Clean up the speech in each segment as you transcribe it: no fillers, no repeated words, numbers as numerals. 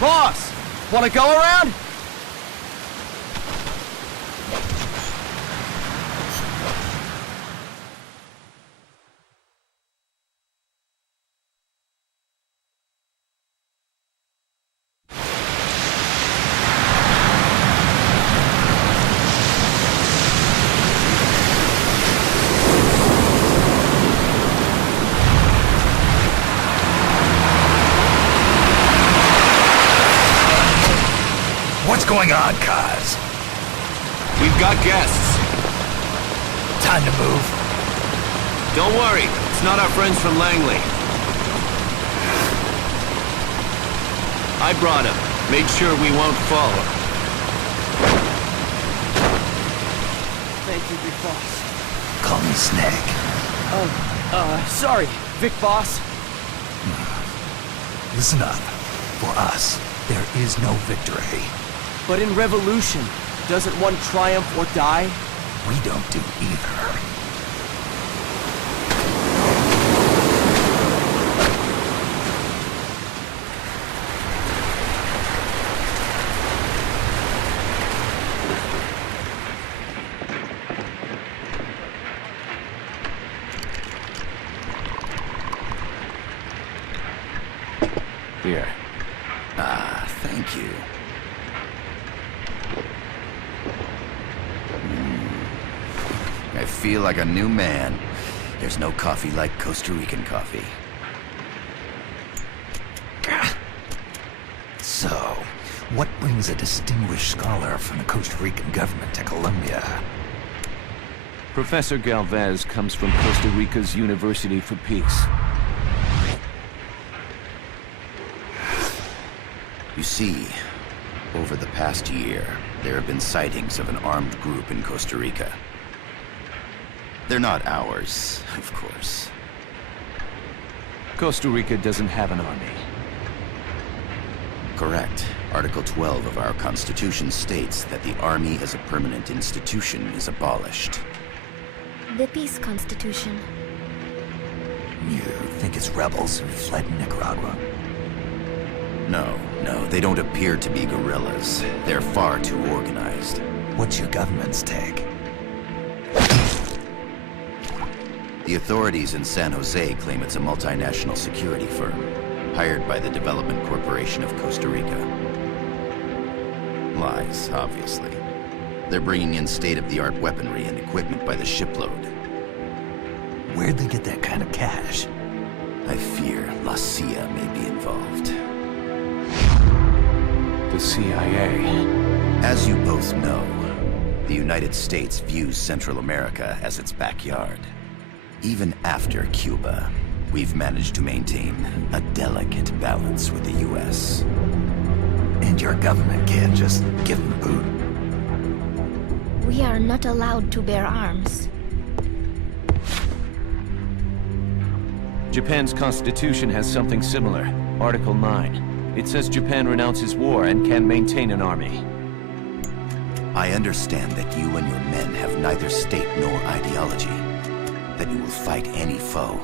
Boss! Wanna go around? What's going on, Kaz? We've got guests. Time to move. Don't worry, it's not our friends from Langley. I brought him. Made sure we won't fall. Thank you, Big Boss. Call me Snake. Sorry, Vic Boss. Listen up. For us, there is no victory. But in Revolution, doesn't one triumph or die? We don't do either. Here. Ah, thank you. I feel like a new man. There's no coffee like Costa Rican coffee. So, what brings a distinguished scholar from the Costa Rican government to Colombia? Professor Galvez comes from Costa Rica's University for Peace. You see, over the past year, there have been sightings of an armed group in Costa Rica. They're not ours, of course. Costa Rica doesn't have an army. Correct. Article 12 of our Constitution states that the army as a permanent institution is abolished. The Peace Constitution. You think it's rebels who fled Nicaragua? No, they don't appear to be guerrillas. They're far too organized. What's your government's take? The authorities in San Jose claim it's a multinational security firm, hired by the Development Corporation of Costa Rica. Lies, obviously. They're bringing in state-of-the-art weaponry and equipment by the shipload. Where'd they get that kind of cash? I fear La CIA may be involved. The CIA. As you both know, the United States views Central America as its backyard. Even after Cuba, we've managed to maintain a delicate balance with the US. And your government can't just give them the boot? We are not allowed to bear arms. Japan's constitution has something similar. Article 9. It says Japan renounces war and can maintain an army. I understand that you and your men have neither state nor ideology. That you will fight any foe.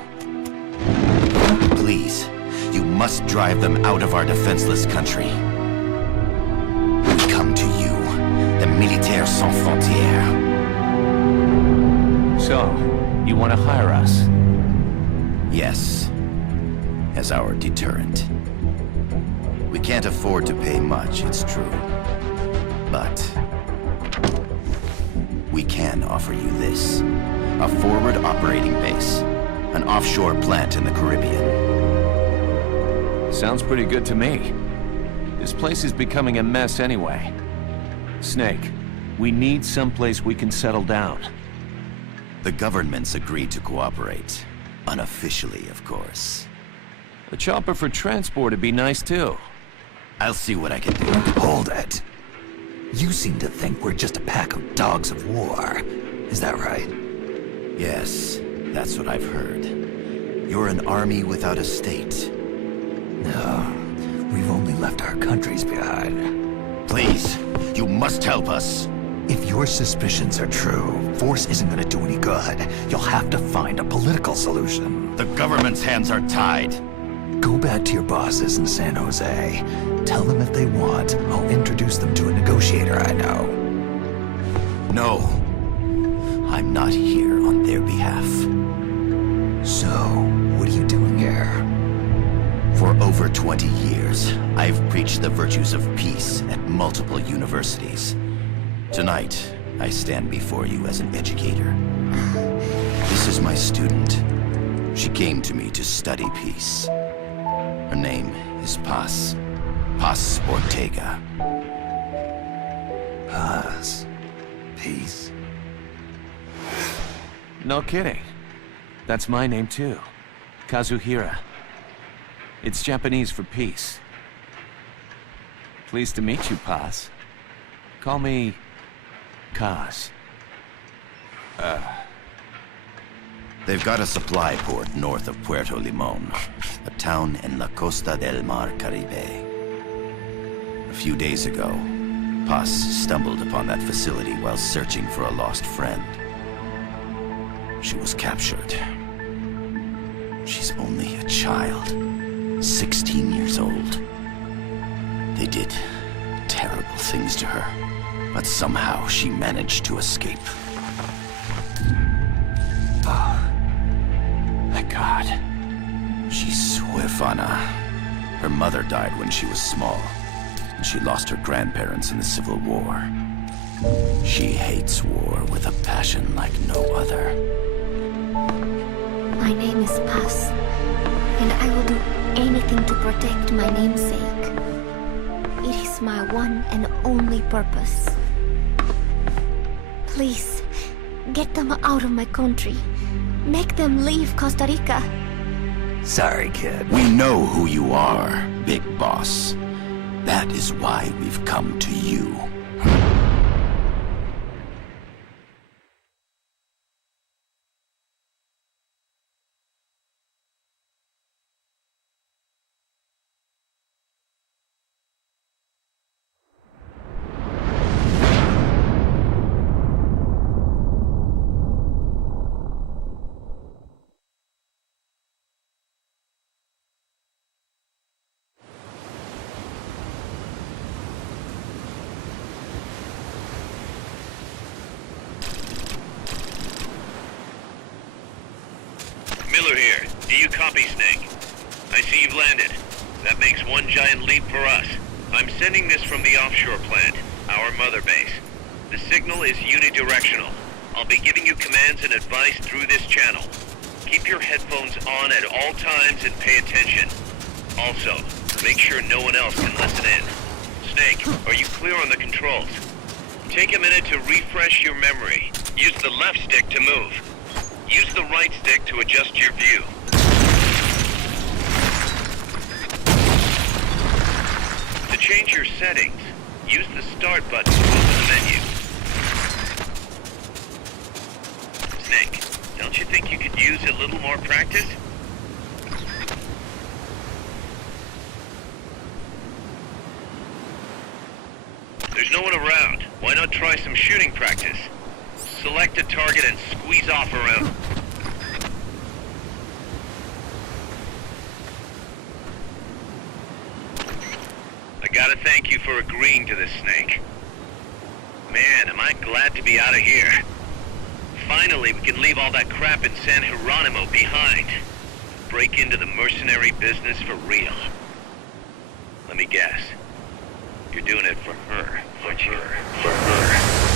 Please, you must drive them out of our defenseless country. We come to you, the Militaires Sans Frontières. So, you want to hire us? Yes, as our deterrent. We can't afford to pay much, it's true. But we can offer you this. A forward operating base. An offshore plant in the Caribbean. Sounds pretty good to me. This place is becoming a mess anyway. Snake, we need someplace we can settle down. The government's agreed to cooperate. Unofficially, of course. A chopper for transport would be nice too. I'll see what I can do. Hold it. You seem to think we're just a pack of dogs of war. Is that right? Yes, that's what I've heard. You're an army without a state. No, we've only left our countries behind. Please, you must help us. If your suspicions are true, force isn't gonna do any good. You'll have to find a political solution. The government's hands are tied. Go back to your bosses in San Jose. Tell them if they want, I'll introduce them to a negotiator I know. No. I'm not here on their behalf. So, what are you doing here? For over 20 years, I've preached the virtues of peace at multiple universities. Tonight, I stand before you as an educator. This is my student. She came to me to study peace. Her name is Paz. Paz Ortega. Paz. Peace. No kidding. That's my name too. Kazuhira. It's Japanese for peace. Pleased to meet you, Paz. Call me Kaz. They've got a supply port north of Puerto Limon, a town in La Costa del Mar Caribe. A few days ago, Paz stumbled upon that facility while searching for a lost friend. She was captured. She's only a child, 16 years old. They did terrible things to her, but somehow she managed to escape. Oh, thank God. She's huérfana. Her mother died when she was small, and she lost her grandparents in the Civil War. She hates war with a passion like no other. My name is Paz, and I will do anything to protect my namesake. It is my one and only purpose. Please, Get them out of my country. Make them leave Costa Rica. Sorry, kid. We know who you are, Big Boss. That is why we've come to you. Miller here. Do you copy, Snake? I see you've landed. That makes one giant leap for us. I'm sending this from the offshore plant, our mother base. The signal is unidirectional. I'll be giving you commands and advice through this channel. Keep your headphones on at all times and pay attention. Also, make sure no one else can listen in. Snake, are you clear on the controls? Take a minute to refresh your memory. Use the left stick to move. Use the right stick to adjust your view. To change your settings, use the start button to open the menu. Snake, don't you think you could use a little more practice? There's no one around. Why not try some shooting practice? Select a target and squeeze off around. I gotta thank you for agreeing to this, Snake. Man, am I glad to be out of here. Finally, we can leave all that crap in San Geronimo behind. Break into the mercenary business for real. Let me guess. You're doing it for her, aren't you? For her.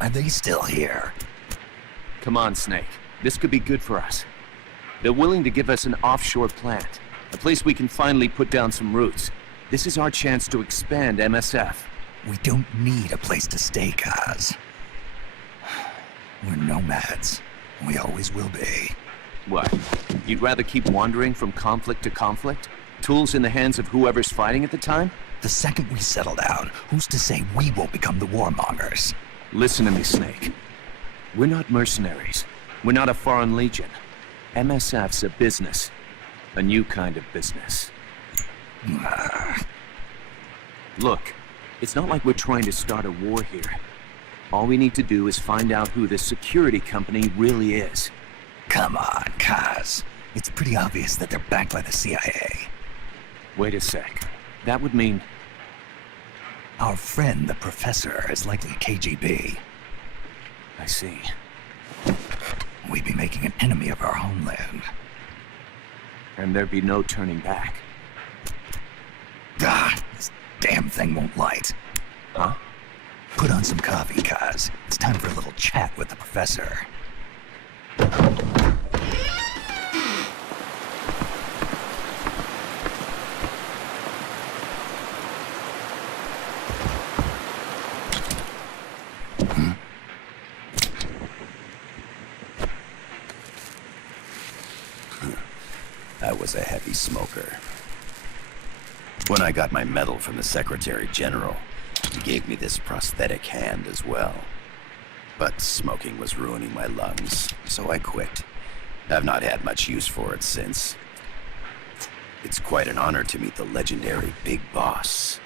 Are they still here? Come on, Snake. This could be good for us. They're willing to give us an offshore plant, a place we can finally put down some roots. This is our chance to expand MSF. We don't need a place to stay, Kaz. We're nomads. We always will be. What? You'd rather keep wandering from conflict to conflict? Tools in the hands of whoever's fighting at the time? The second we settle down, who's to say we won't become the warmongers? Listen to me, Snake. We're not mercenaries. We're not a foreign legion. MSF's a business. A new kind of business. Look, it's not like we're trying to start a war here. All we need to do is find out who this security company really is. Come on, Kaz. It's pretty obvious that they're backed by the CIA. Wait a sec. That would mean... Our friend, the Professor, is likely KGB. I see. We'd be making an enemy of our homeland. And there'd be no turning back. This damn thing won't light. Huh? Put on some coffee, Kaz. It's time for a little chat with the Professor. I was a heavy smoker. When I got my medal from the Secretary General, he gave me this prosthetic hand as well. But smoking was ruining my lungs, so I quit. I've not had much use for it since. It's quite an honor to meet the legendary Big Boss.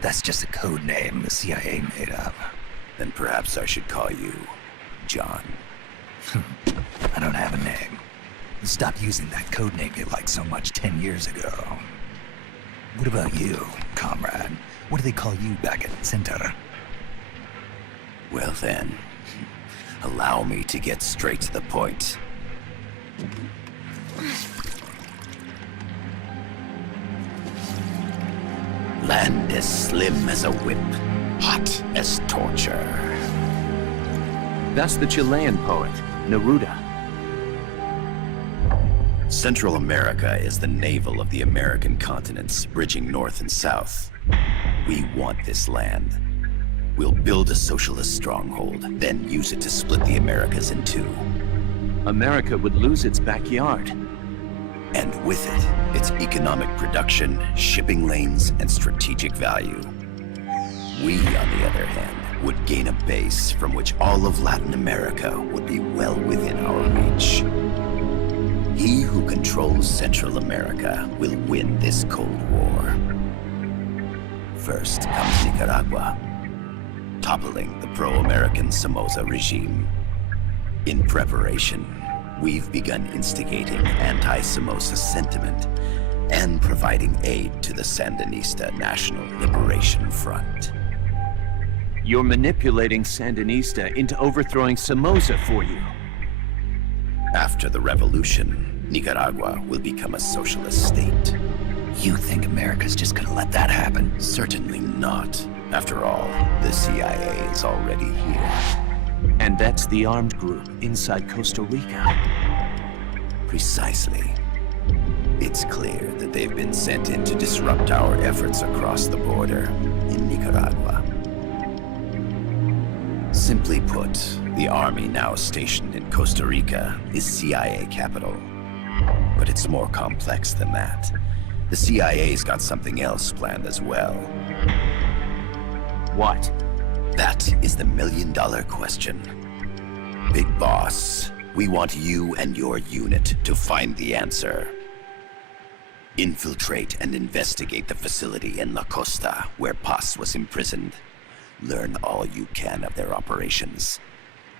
That's just a code name the CIA made up. Then perhaps I should call you John. I don't have a name. Stop using that code name you liked so much 10 years ago. What about you, comrade? What do they call you back at Center? Well then, allow me to get straight to the point. Land as slim as a whip, hot as torture. That's the Chilean poet, Neruda. Central America is the navel of the American continents, bridging north and south. We want this land. We'll build a socialist stronghold, then use it to split the Americas in two. America would lose its backyard. And with it, its economic production, shipping lanes, and strategic value. We, on the other hand, would gain a base from which all of Latin America would be well within our reach. He who controls Central America will win this Cold War. First comes Nicaragua, toppling the pro-American Somoza regime. In preparation, we've begun instigating anti-Somoza sentiment and providing aid to the Sandinista National Liberation Front. You're manipulating Sandinista into overthrowing Somoza for you. After the revolution, Nicaragua will become a socialist state. You think America's just gonna let that happen? Certainly not. After all, the CIA is already here. And that's the armed group inside Costa Rica. Precisely. It's clear that they've been sent in to disrupt our efforts across the border in Nicaragua. Simply put, the army now stationed in Costa Rica is CIA capital. But it's more complex than that. The CIA's got something else planned as well. What? That is the million-dollar question. Big Boss, we want you and your unit to find the answer. Infiltrate and investigate the facility in La Costa, where Paz was imprisoned. Learn all you can of their operations.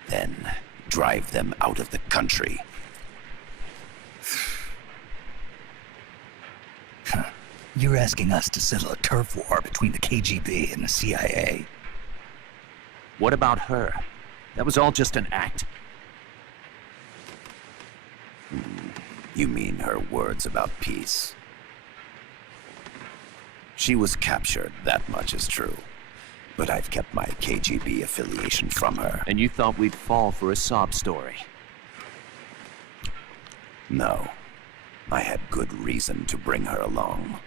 Then, drive them out of the country. You're asking us to settle a turf war between the KGB and the CIA. What about her? That was all just an act. You mean her words about peace? She was captured, that much is true. But I've kept my KGB affiliation from her. And you thought we'd fall for a sob story? No. I had good reason to bring her along.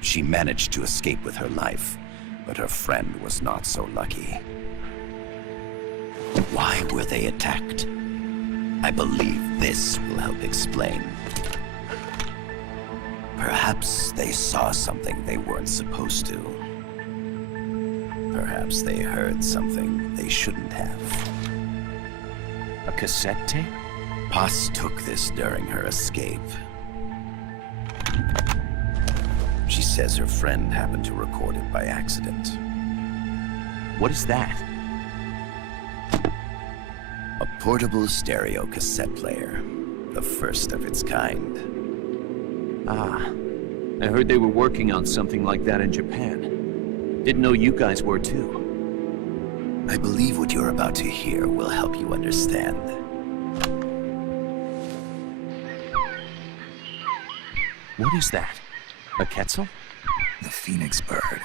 She managed to escape with her life, but her friend was not so lucky. Why were they attacked? I believe this will help explain. Perhaps they saw something they weren't supposed to. Perhaps they heard something they shouldn't have. A cassette tape? Paz took this during her escape. She says her friend happened to record it by accident. What is that? A portable stereo cassette player. The first of its kind. Ah. I heard they were working on something like that in Japan. Didn't know you guys were too. I believe what you're about to hear will help you understand. What is that? A Quetzal? The Phoenix bird.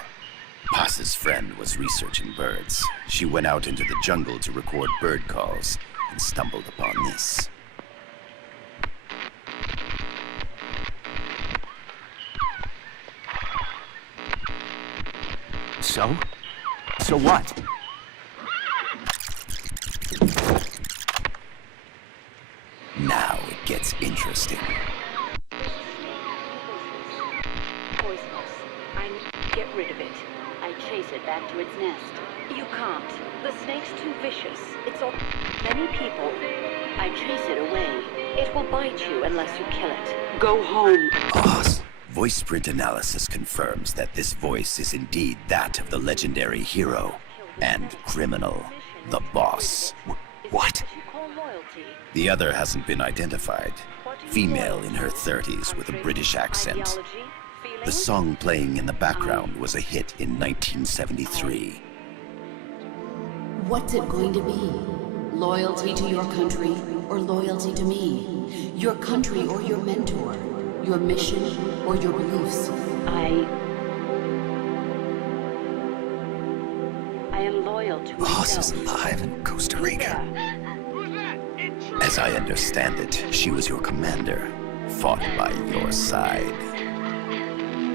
Paz's friend was researching birds. She went out into the jungle to record bird calls and stumbled upon this. So? So what? Now it gets interesting. Poisonous. I need to get rid of it. I chase it back to its nest. You can't. The snake's too vicious. It's all many people. I chase it away. It will bite you unless you kill it. Go home. Boss. Voice print analysis confirms that this voice is indeed that of the legendary hero and criminal, the Boss. What? The other hasn't been identified. Female in her 30s with a British accent. The song playing in the background was a hit in 1973. What's it going to be? Loyalty to your country or loyalty to me? Your country or your mentor? Your mission or your beliefs? I am loyal to Boss is myself. alive in Costa Rica. As I understand it, she was your commander, fought by your side.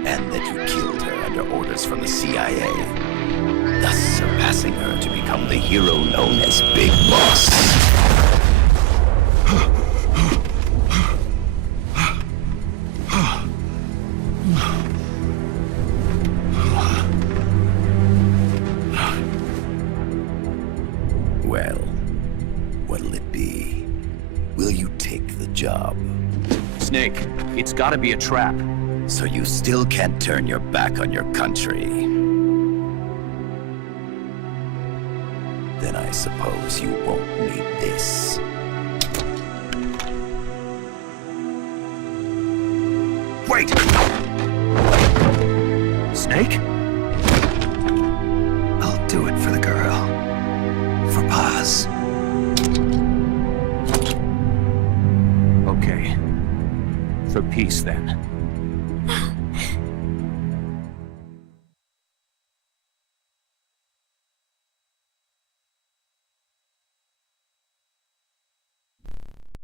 And that you killed her under orders from the CIA, thus surpassing her to become the hero known as Big Boss. Well, what'll it be? Will you take the job? Snake, it's gotta be a trap. So you still can't turn your back on your country? Then I suppose you won't need this. Wait! Snake? I'll do it for the girl. For Paz. Okay. For peace, then.